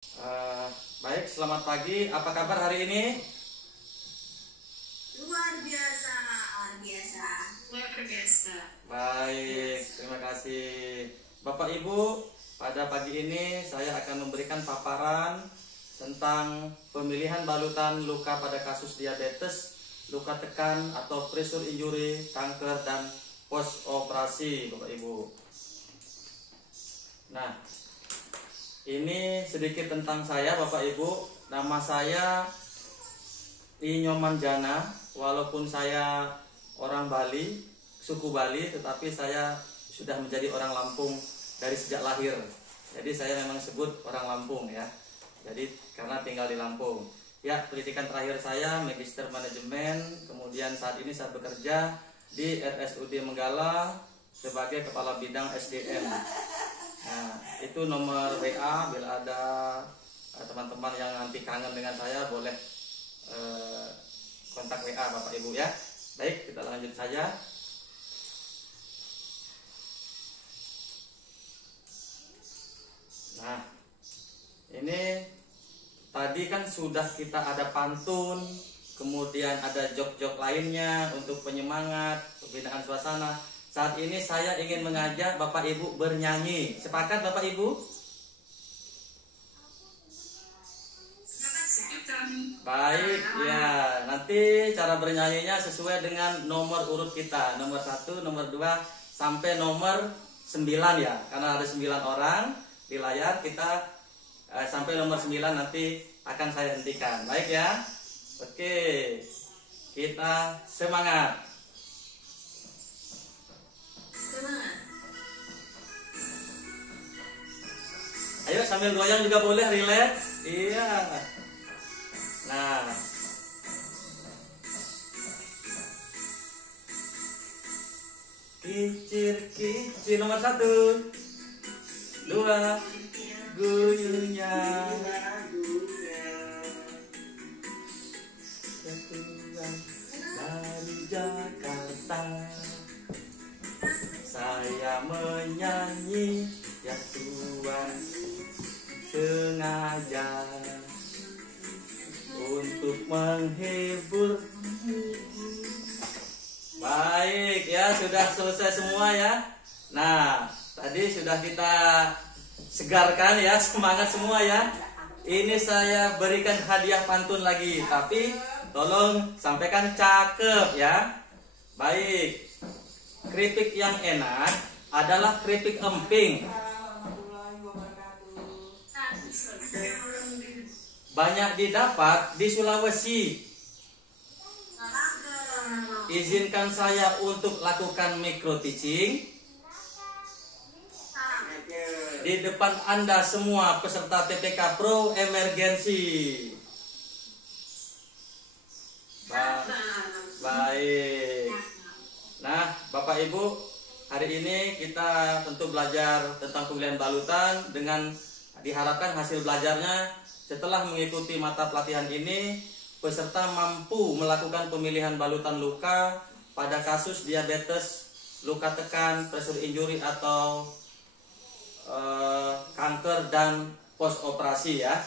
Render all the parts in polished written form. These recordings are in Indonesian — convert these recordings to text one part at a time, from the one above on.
Eh, Baik, selamat pagi. Apa kabar hari ini? Luar biasa, luar biasa. Luar biasa. Baik, terima kasih. Bapak Ibu, pada pagi ini saya akan memberikan paparan tentang pemilihan balutan luka pada kasus diabetes, luka tekan atau pressure injury, kanker, dan post operasi, Bapak Ibu. Nah, ini sedikit tentang saya, Bapak Ibu. Nama saya Inyomanjana. Walaupun saya orang Bali, suku Bali, tetapi saya sudah menjadi orang Lampung dari sejak lahir. Jadi saya memang sebut orang Lampung ya. Jadi karena tinggal di Lampung. Ya, pendidikan terakhir saya Magister Manajemen. Kemudian saat ini saya bekerja di RSUD Menggala sebagai Kepala Bidang SDM. Nah, itu nomor WA bila ada teman-teman yang nanti kangen dengan saya boleh kontak WA Bapak Ibu ya. Baik, kita lanjut saja. Nah, ini tadi kan sudah kita ada pantun, kemudian ada jok-jok lainnya untuk penyemangat, pembinaan suasana. Saat ini saya ingin mengajak Bapak Ibu bernyanyi. Sepakat Bapak Ibu? Baik, ya. Nanti cara bernyanyinya sesuai dengan nomor urut kita. Nomor 1, nomor 2, sampai nomor 9 ya. Karena ada 9 orang di layar, kita sampai nomor 9 nanti akan saya hentikan. Baik ya. Oke. Kita semangat. Ayo sambil goyang juga boleh, relax. Iya. Nah, kicir-kicir nomor 1, 2, guyunya keturunan dari Jakarta. Saya menyanyi ya Tuhan sengaja untuk menghibur. Baik ya, sudah selesai semua ya. Nah, tadi sudah kita segarkan ya, semangat semua ya. Ini saya berikan hadiah pantun lagi, tapi tolong sampaikan cakep ya. Baik, keripik yang enak adalah keripik emping. Banyak didapat di Sulawesi. Izinkan saya untuk lakukan micro teaching di depan Anda semua peserta TPK Pro Emergensi. Baik. Nah, Bapak Ibu, hari ini kita tentu belajar tentang pemilihan balutan dengan diharapkan hasil belajarnya setelah mengikuti mata pelatihan ini, peserta mampu melakukan pemilihan balutan luka pada kasus diabetes, luka tekan, pressure injury atau kanker dan post operasi ya.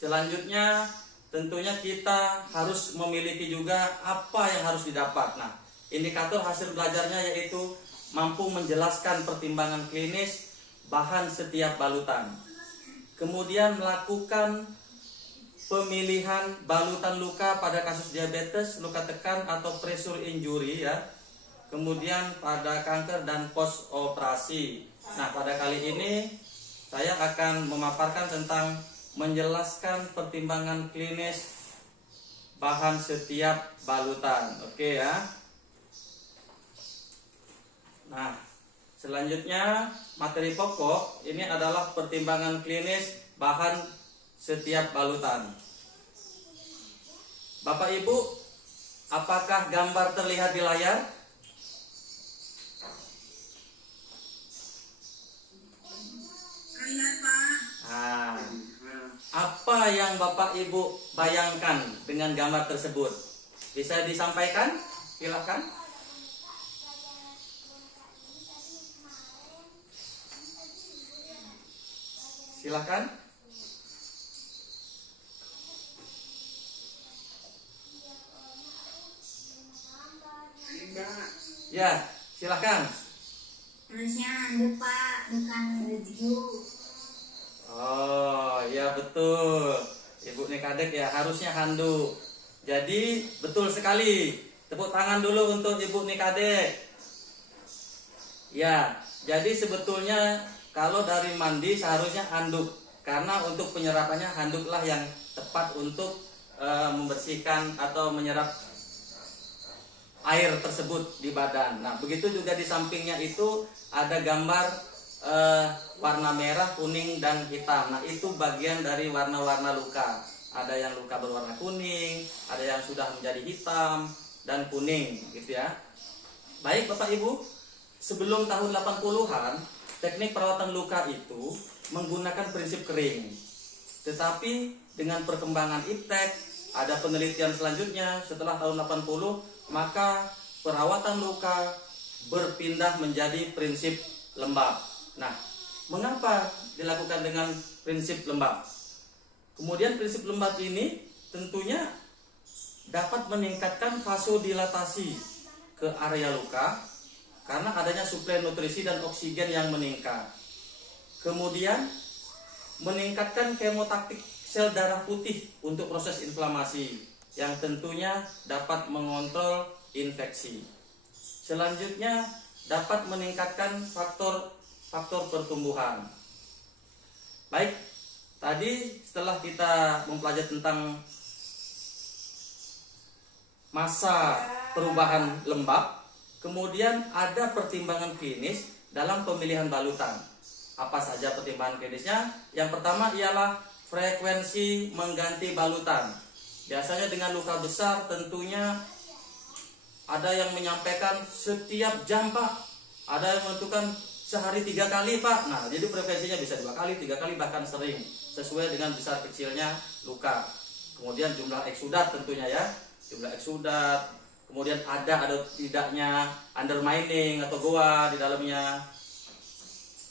Selanjutnya tentunya kita harus memiliki juga apa yang harus didapat. Nah, indikator hasil belajarnya yaitu mampu menjelaskan pertimbangan klinis bahan setiap balutan. Kemudian melakukan pemilihan balutan luka pada kasus diabetes, luka tekan atau pressure injury ya. Kemudian pada kanker dan post operasi. Nah, pada kali ini saya akan memaparkan tentang menjelaskan pertimbangan klinis bahan setiap balutan. Oke ya. Nah, selanjutnya materi pokok ini adalah pertimbangan klinis bahan setiap balutan. Bapak Ibu, apakah gambar terlihat di layar? Terlihat, Pak. Nah, apa yang Bapak Ibu bayangkan dengan gambar tersebut? Bisa disampaikan? Silakan. Silakan. Ya, silakan. Harusnya handuk Pak, bukan baju. Oh, ya betul. Ibu Nikadek ya harusnya handuk. Jadi betul sekali. Tepuk tangan dulu untuk Ibu Nikadek. Ya, jadi sebetulnya kalau dari mandi seharusnya handuk. Karena untuk penyerapannya handuklah yang tepat untuk membersihkan atau menyerap air tersebut di badan. Nah, begitu juga di sampingnya itu ada gambar warna merah, kuning, dan hitam. Nah, itu bagian dari warna-warna luka. Ada yang luka berwarna kuning, ada yang sudah menjadi hitam dan kuning, gitu ya. Baik Bapak Ibu, sebelum tahun 80-an, teknik perawatan luka itu menggunakan prinsip kering. Tetapi dengan perkembangan iptek, ada penelitian selanjutnya setelah tahun 80, maka perawatan luka berpindah menjadi prinsip lembab. Nah, mengapa dilakukan dengan prinsip lembab? Kemudian prinsip lembab ini tentunya dapat meningkatkan vasodilatasi ke area luka karena adanya suplai nutrisi dan oksigen yang meningkat. Kemudian meningkatkan kemotaktik sel darah putih untuk proses inflamasi yang tentunya dapat mengontrol infeksi. Selanjutnya dapat meningkatkan faktor pertumbuhan. Baik, tadi setelah kita mempelajari tentang masa perubahan lembab, kemudian ada pertimbangan klinis dalam pemilihan balutan. Apa saja pertimbangan klinisnya? Yang pertama ialah frekuensi mengganti balutan. Biasanya dengan luka besar tentunya ada yang menyampaikan setiap jam Pak, ada yang menentukan sehari 3 kali Pak. Nah, jadi frekuensinya bisa 2 kali, 3 kali, bahkan sering sesuai dengan besar kecilnya luka. Kemudian jumlah eksudat tentunya ya, jumlah eksudat. Kemudian ada atau tidaknya undermining atau goa di dalamnya.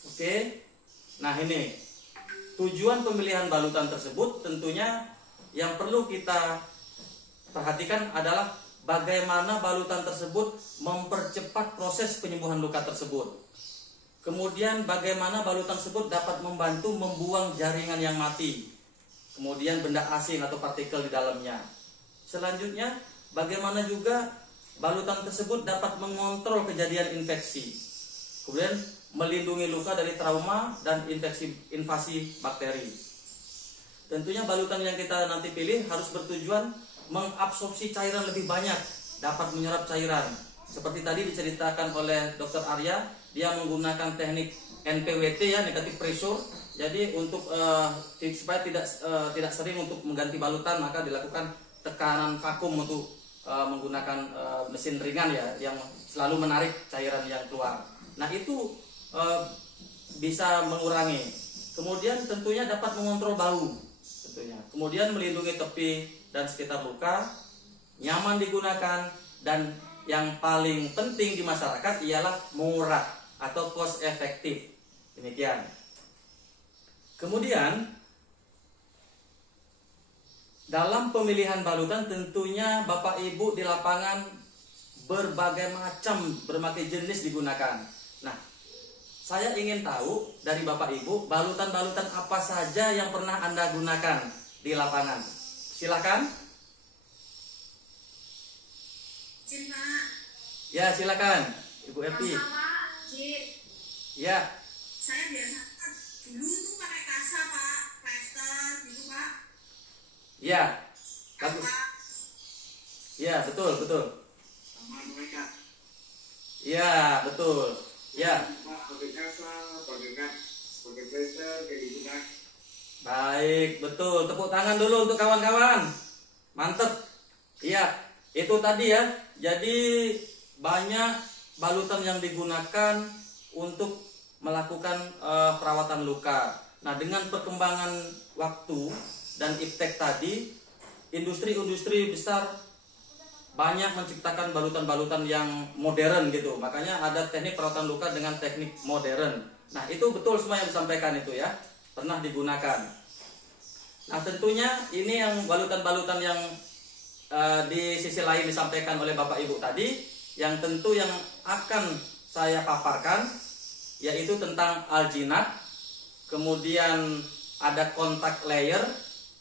Oke. Nah, ini tujuan pemilihan balutan tersebut tentunya yang perlu kita perhatikan adalah bagaimana balutan tersebut mempercepat proses penyembuhan luka tersebut. Kemudian bagaimana balutan tersebut dapat membantu membuang jaringan yang mati. Kemudian benda asing atau partikel di dalamnya. Selanjutnya, bagaimana juga balutan tersebut dapat mengontrol kejadian infeksi. Kemudian melindungi luka dari trauma dan invasi bakteri. Tentunya balutan yang kita nanti pilih harus bertujuan mengabsorpsi cairan lebih banyak, dapat menyerap cairan. Seperti tadi diceritakan oleh Dr. Arya, dia menggunakan teknik NPWT ya, negative pressure. Jadi untuk supaya tidak sering untuk mengganti balutan, maka dilakukan tekanan vakum untuk menggunakan mesin ringan ya, yang selalu menarik cairan yang keluar. Nah, itu bisa mengurangi. Kemudian tentunya dapat mengontrol bau tentunya. Kemudian melindungi tepi dan sekitar luka, nyaman digunakan, dan yang paling penting di masyarakat ialah murah atau cost efektif. Demikian. Kemudian dalam pemilihan balutan tentunya Bapak Ibu di lapangan berbagai macam, berbagai jenis digunakan. Nah, saya ingin tahu dari Bapak Ibu, balutan-balutan apa saja yang pernah Anda gunakan di lapangan. Silakan. Cin Pak. Ya, silakan, Ibu Epi. Sama Cin. Ya. Saya biasa dulu tuh pakai kasa Pak, plester gitu Pak. Ya. Bagus. Ya, betul. Sama mereka. Ya, betul. Ya. Pakai kasa, pakai plester kayak gitu Pak. Baik, betul. Tepuk tangan dulu untuk kawan-kawan. Mantep. Iya, itu tadi ya. Jadi banyak balutan yang digunakan untuk melakukan perawatan luka. Nah, dengan perkembangan waktu dan iptek tadi, industri-industri besar banyak menciptakan balutan-balutan yang modern gitu. Makanya ada teknik perawatan luka dengan teknik modern. Nah, itu betul semua yang disampaikan itu ya, pernah digunakan. Nah, tentunya ini yang balutan-balutan yang di sisi lain disampaikan oleh Bapak Ibu tadi, yang tentu yang akan saya paparkan yaitu tentang alginat, kemudian ada kontak layer,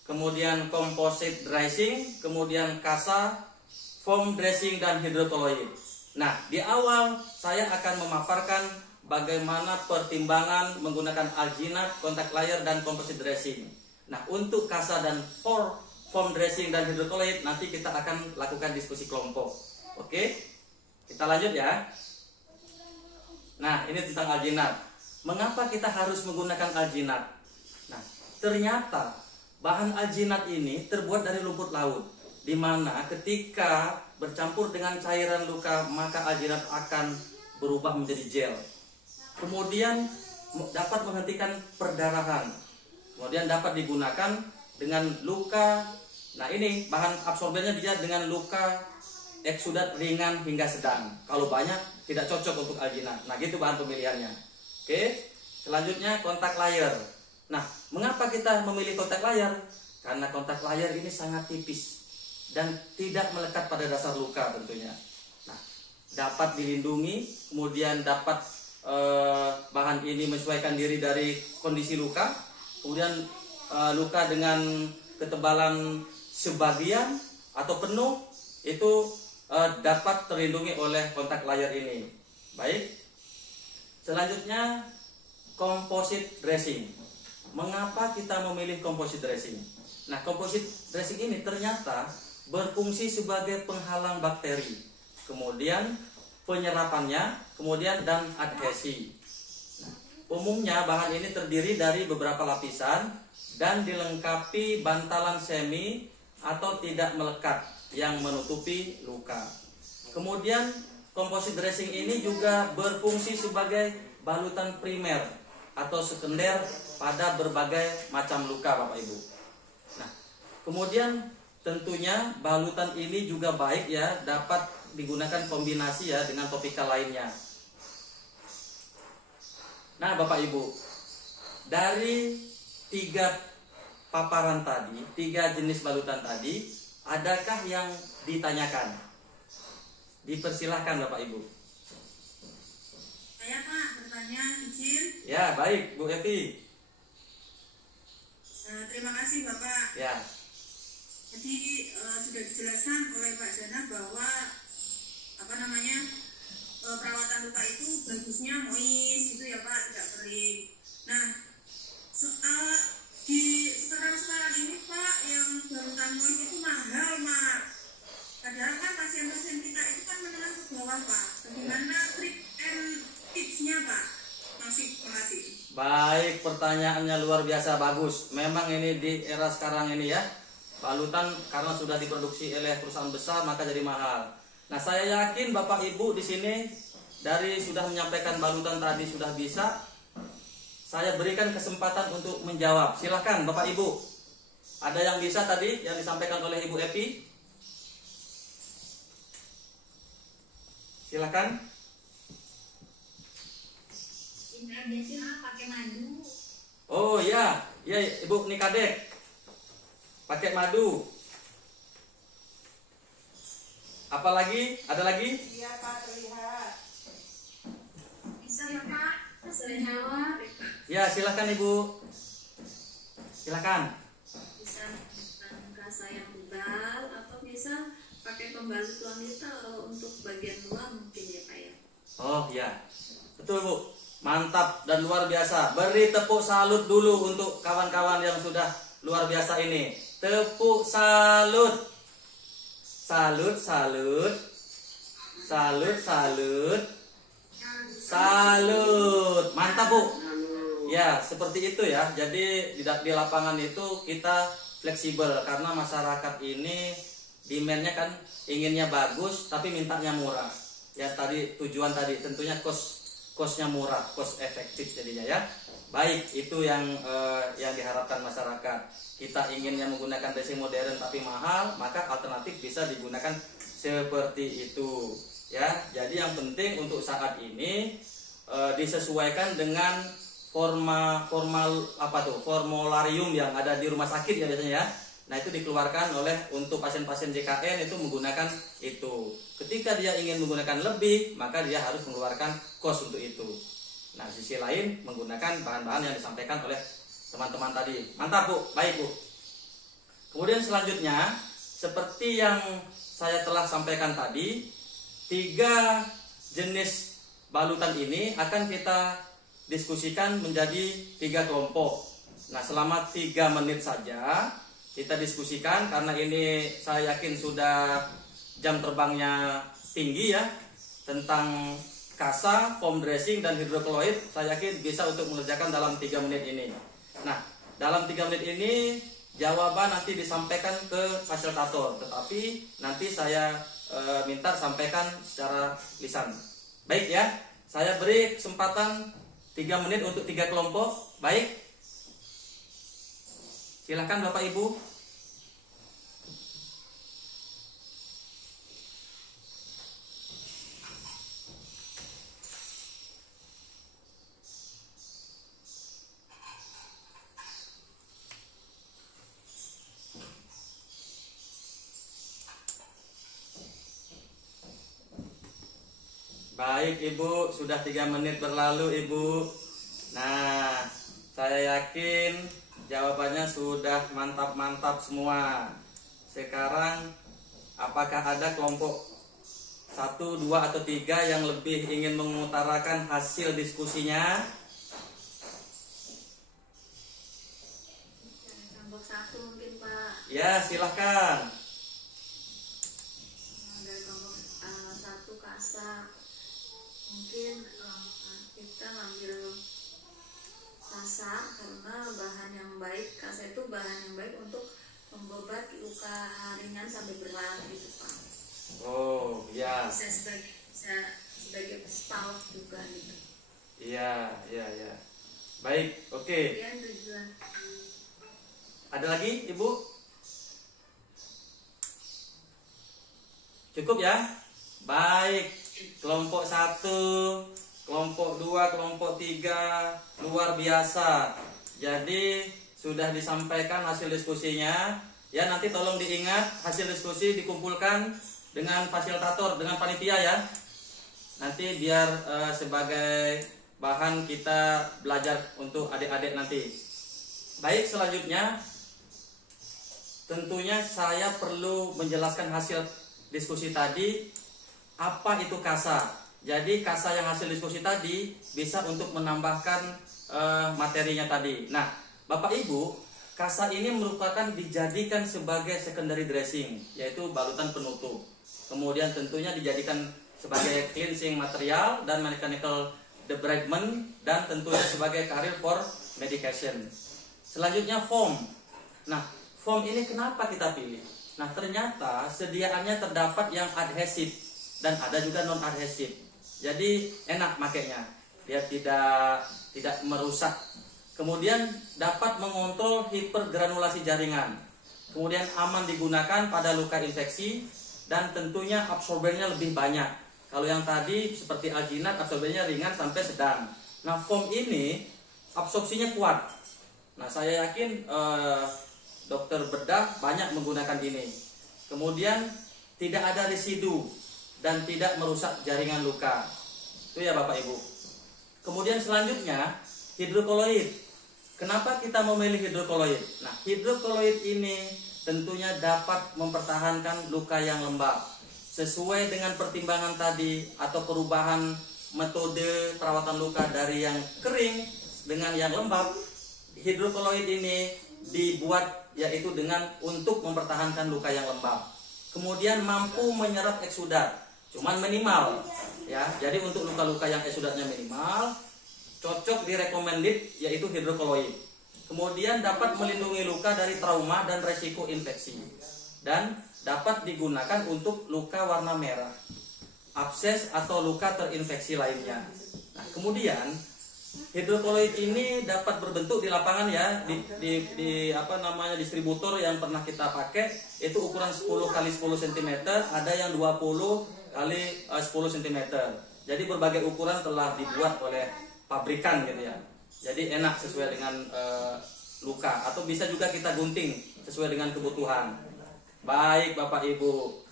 kemudian composite dressing, kemudian kasa, foam dressing, dan hidrokoloid. Nah, di awal saya akan memaparkan bagaimana pertimbangan menggunakan alginat, kontak layer, dan composite dressing. Nah, untuk kasa dan foam dressing dan hidrokoloid nanti kita akan lakukan diskusi kelompok. Oke, kita lanjut ya. Nah, ini tentang alginat. Mengapa kita harus menggunakan alginat? Nah, ternyata bahan alginat ini terbuat dari lumpur laut, di mana ketika bercampur dengan cairan luka maka alginat akan berubah menjadi gel. Kemudian dapat menghentikan perdarahan. Kemudian dapat digunakan dengan luka. Nah, ini bahan absorbennya dia dengan luka eksudat ringan hingga sedang. Kalau banyak tidak cocok untuk alginat. Nah, gitu bahan pemilihannya. Oke, selanjutnya kontak layer. Nah, mengapa kita memilih kontak layer? Karena kontak layer ini sangat tipis dan tidak melekat pada dasar luka tentunya. Nah, dapat dilindungi, kemudian dapat bahan ini menyesuaikan diri dari kondisi luka, kemudian luka dengan ketebalan sebagian atau penuh itu dapat terlindungi oleh kontak layer ini. Baik, selanjutnya composite dressing. Mengapa kita memilih composite dressing? Nah, composite dressing ini ternyata berfungsi sebagai penghalang bakteri, kemudian penyerapannya, kemudian dan adhesi. Nah, umumnya bahan ini terdiri dari beberapa lapisan dan dilengkapi bantalan semi atau tidak melekat yang menutupi luka. Kemudian composite dressing ini juga berfungsi sebagai balutan primer atau sekunder pada berbagai macam luka, Bapak Ibu. Nah, kemudian tentunya balutan ini juga baik ya, dapat digunakan kombinasi ya dengan topikal lainnya. Nah, Bapak Ibu, dari 3 paparan tadi, 3 jenis balutan tadi, adakah yang ditanyakan? Dipersilahkan Bapak Ibu. Saya Pak bertanya, izin. Ya, baik Bu Evi. Terima kasih Bapak. Ya. Jadi sudah dijelaskan oleh Pak Jana bahwa perawatan luka itu bagusnya moist gitu ya Pak, tidak kering. Nah, di sekarang ini Pak yang balutan moist itu mahal Pak. Padahal kan pasien-pasien kita itu kan menengah ke bawah Pak. Bagaimana trik and tipsnya Pak? Makasih. Baik, pertanyaannya luar biasa bagus. Memang ini di era sekarang ini ya, balutan karena sudah diproduksi oleh perusahaan besar maka jadi mahal. Nah, saya yakin Bapak Ibu di sini dari sudah menyampaikan balutan tadi sudah bisa. Saya berikan kesempatan untuk menjawab. Silakan Bapak Ibu. Ada yang bisa tadi yang disampaikan oleh Ibu Epi? Silakan. Biasanya pakai madu. Oh ya, ya Ibu Nikadek. Pakai madu. Apalagi? Ada lagi? Iya Pak, terlihat. Bisa ya Pak? Saya jawab. Ya, silakan Ibu. Silakan. Bisa menggunakan kasa yang tebal atau bisa pakai pembalut wanita kalau untuk bagian luar mungkin ya Pak ya. Oh ya, betul Bu. Mantap dan luar biasa. Beri tepuk salut dulu untuk kawan-kawan yang sudah luar biasa ini. Tepuk salut. Salut, salut. Salut, salut. Salut. Mantap Bu. Ya, seperti itu ya. Jadi di lapangan itu kita fleksibel karena masyarakat ini demand-nya kan inginnya bagus tapi mintanya murah. Ya tadi tujuan tadi tentunya cost-nya murah, cost efektif jadinya ya. Baik, itu yang diharapkan masyarakat. Kita inginnya menggunakan dressing modern tapi mahal, maka alternatif bisa digunakan seperti itu ya. Jadi yang penting untuk saat ini disesuaikan dengan formularium yang ada di rumah sakit ya biasanya ya. Nah, itu dikeluarkan oleh untuk pasien-pasien JKN itu menggunakan itu. Ketika dia ingin menggunakan lebih, maka dia harus mengeluarkan kos untuk itu. Nah, sisi lain menggunakan bahan-bahan yang disampaikan oleh teman-teman tadi. Mantap, Bu. Baik, Bu. Kemudian selanjutnya, seperti yang saya telah sampaikan tadi, 3 jenis balutan ini akan kita diskusikan menjadi 3 kelompok. Nah, selama 3 menit saja kita diskusikan, karena ini saya yakin sudah jam terbangnya tinggi ya, tentang kasa, foam dressing, dan hidrokloid. Saya yakin bisa untuk mengerjakan dalam 3 menit ini. Nah, dalam 3 menit ini jawaban nanti disampaikan ke fasilitator, tetapi nanti saya minta sampaikan secara lisan. Baik ya, saya beri kesempatan 3 menit untuk 3 kelompok. Baik, silakan Bapak Ibu. Baik Ibu, sudah 3 menit berlalu Ibu. Nah, saya yakin jawabannya sudah mantap-mantap semua. Sekarang apakah ada kelompok 1, 2, atau 3 yang lebih ingin mengutarakan hasil diskusinya? Kelompok 1 mungkin Pak. Ya, silahkan. Dari kelompok 1 kasa, mungkin kita ngambil kasa karena bahan yang baik. Kasa itu bahan yang baik untuk membebat luka ringan sampai berat gitu Pak. Oh, ya. Bisa sebagai spalk juga gitu. Iya. Baik, oke. Kemudian tujuan Ada lagi Ibu? Cukup ya? Baik. Kelompok 1, kelompok 2, kelompok 3, luar biasa. Jadi sudah disampaikan hasil diskusinya. Ya, nanti tolong diingat hasil diskusi dikumpulkan dengan fasilitator, dengan panitia ya. Nanti biar sebagai bahan kita belajar untuk adik-adik nanti. Baik, selanjutnya tentunya saya perlu menjelaskan hasil diskusi tadi. Apa itu kasa? Jadi kasa yang hasil diskusi tadi bisa untuk menambahkan materinya tadi. Nah, Bapak Ibu, kasa ini merupakan dijadikan sebagai secondary dressing, yaitu balutan penutup. Kemudian tentunya dijadikan sebagai cleansing material dan mechanical debridement, dan tentunya sebagai carrier for medication. Selanjutnya foam. Nah, foam ini kenapa kita pilih? Nah, ternyata sediaannya terdapat yang adhesif dan ada juga non adhesif. Jadi enak makainya. Dia tidak merusak. Kemudian dapat mengontrol hipergranulasi jaringan. Kemudian aman digunakan pada luka infeksi, dan tentunya absorbennya lebih banyak. Kalau yang tadi seperti alginat absorbennya ringan sampai sedang. Nah, foam ini absorpsinya kuat. Nah, saya yakin dokter bedah banyak menggunakan ini. Kemudian tidak ada residu dan tidak merusak jaringan luka. Itu ya Bapak Ibu. Kemudian selanjutnya hidrokoloid. Kenapa kita memilih hidrokoloid? Nah, hidrokoloid ini tentunya dapat mempertahankan luka yang lembab. Sesuai dengan pertimbangan tadi atau perubahan metode perawatan luka dari yang kering dengan yang lembab, hidrokoloid ini dibuat yaitu dengan untuk mempertahankan luka yang lembab. Kemudian mampu menyerap eksudat, cuman minimal ya. Jadi untuk luka-luka yang eksudatnya minimal, cocok recommended yaitu hidrokoloid. Kemudian dapat melindungi luka dari trauma dan resiko infeksi, dan dapat digunakan untuk luka warna merah, abses atau luka terinfeksi lainnya. Nah, kemudian hidrokoloid ini dapat berbentuk di lapangan ya, di distributor yang pernah kita pakai itu ukuran 10 x 10 cm, ada yang 20 x 10 cm. Jadi berbagai ukuran telah dibuat oleh pabrikan gitu ya. Jadi enak sesuai dengan luka, atau bisa juga kita gunting sesuai dengan kebutuhan. Baik Bapak Ibu,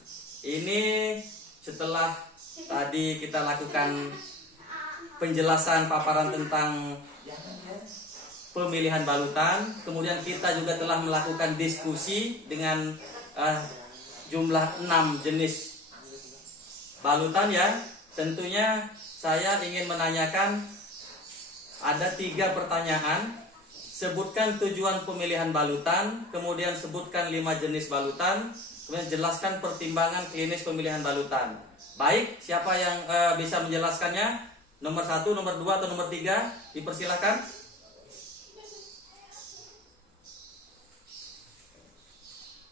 ini setelah tadi kita lakukan penjelasan paparan tentang pemilihan balutan, kemudian kita juga telah melakukan diskusi dengan jumlah 6 jenis balutan ya. Tentunya saya ingin menanyakan ada 3 pertanyaan. Sebutkan tujuan pemilihan balutan, kemudian sebutkan 5 jenis balutan, kemudian jelaskan pertimbangan klinis pemilihan balutan. Baik, siapa yang bisa menjelaskannya? Nomor 1, nomor 2, atau nomor 3? Dipersilakan.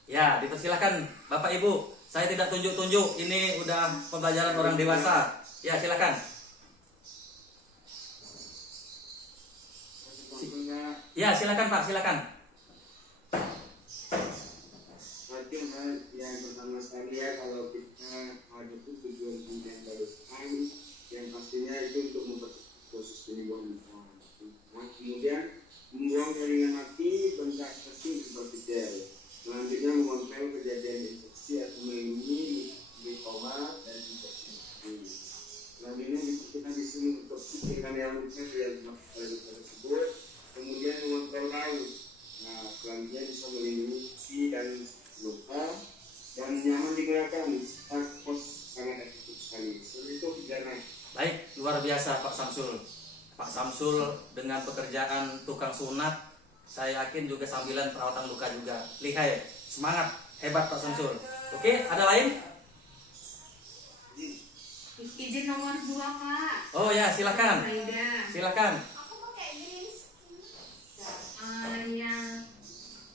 Ya, dipersilakan Bapak Ibu. Saya tidak tunjuk-tunjuk, ini udah pembelajaran orang dewasa. Ya, silakan. Ya, silakan Pak, silakan. Berarti yang pertama sekali ya, kalau kita ada tujuan pemilihan balutan, yang pastinya itu untuk mempercepat proses penyembuhan. Nah, kemudian membuang jaringan mati, benda kecil seperti gel. Selanjutnya mengontrol kejadian infeksi atau melindungi mikoma dan infeksi. Selanjutnya kita bisa memperhatikan yang luka dari balutan tersebut. Kemudian mengontrol laut. Nah, selanjutnya bisa melindungi isi dan luka dan nyaman digunakan. Pos sangat efektif sekali. Seperti itu pidana. Baik, luar biasa Pak Samsul. Pak Samsul dengan pekerjaan tukang sunat, saya yakin juga sambilan perawatan luka juga. Lihai, semangat, hebat Pak Samsul. Oke, ada lain? Izin nomor 2 Pak. Oh ya, silakan. Aida. Silakan. Yang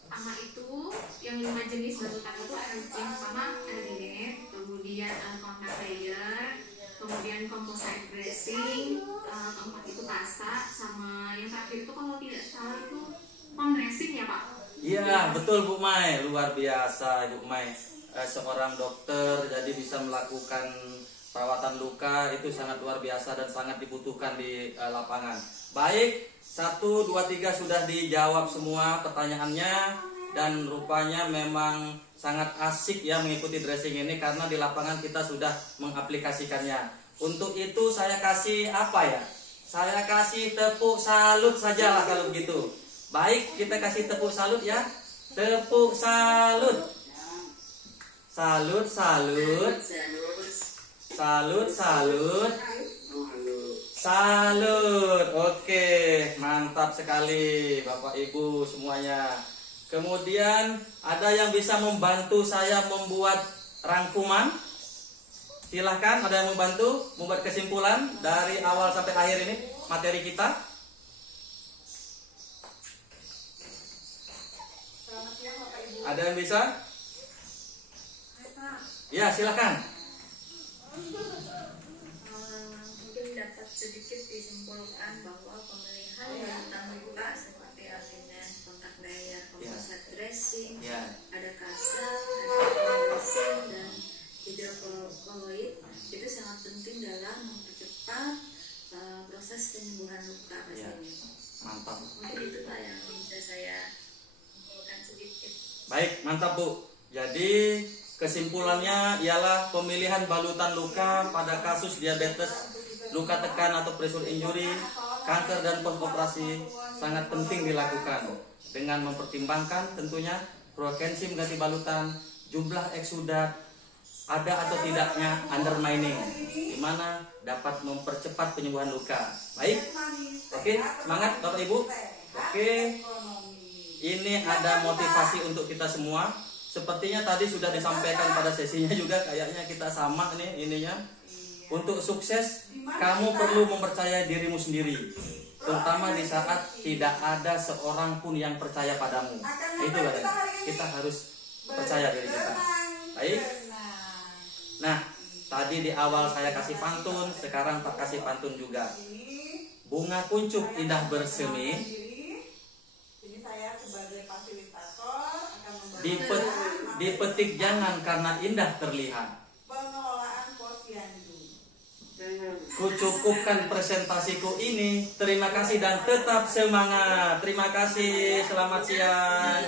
pertama itu, yang 5 jenis balutan itu ada yang pertama ada linet, kemudian contact layer, kemudian composite dressing, keempat itu kasa, sama yang terakhir itu kalau tidak salah itu foam dressing ya Pak? Iya, betul Bu Mai, luar biasa Bu Mai. Seorang dokter jadi bisa melakukan perawatan luka itu sangat luar biasa dan sangat dibutuhkan di lapangan. Baik, 1, 2, 3 sudah dijawab semua pertanyaannya dan rupanya memang sangat asik ya mengikuti dressing ini karena di lapangan kita sudah mengaplikasikannya. Untuk itu saya kasih apa ya? Saya kasih tepuk salut saja lah kalau begitu. Baik, kita kasih tepuk salut ya. Tepuk salut. Salut, salut. Salut, salut. Salut. Oke, mantap sekali Bapak Ibu semuanya. Kemudian ada yang bisa membantu saya membuat rangkuman? Silahkan, ada yang membantu membuat kesimpulan dari awal sampai akhir ini materi kita. Ada yang bisa? Ya, silakan. Mungkin dapat sedikit disimpulkan bahwa pemilihan balutan luka seperti alinet, kontak layer, composite dressing, ada kasa, ada dressing dan hidrokoloid itu sangat penting dalam mempercepat proses penyembuhan luka pastinya. Mantap. Mungkin itu Pak yang bisa saya simpulkan sedikit. Baik, mantap Bu. Jadi kesimpulannya ialah pemilihan balutan luka pada kasus diabetes, luka tekan atau pressure injury, kanker dan post operasi sangat penting dilakukan dengan mempertimbangkan tentunya frekuensi mengganti balutan, jumlah eksudat, ada atau tidaknya undermining, di mana dapat mempercepat penyembuhan luka. Baik, oke, semangat Bapak Ibu. Oke, ini ada motivasi untuk kita semua. Sepertinya tadi sudah disampaikan pada sesinya juga, kayaknya kita sama nih ininya. Untuk sukses, kamu perlu mempercayai dirimu sendiri, terutama di saat tidak ada seorang pun yang percaya padamu. Itulah kita harus percaya diri kita. Baik. Nah, tadi di awal saya kasih pantun, sekarang tak kasih pantun juga. Bunga kuncup indah bersemi, dipetik jangan karena indah terlihat. Pengelolaan posyandu. Kucukupkan presentasiku ini. Terima kasih dan tetap semangat. Terima kasih. Selamat siang.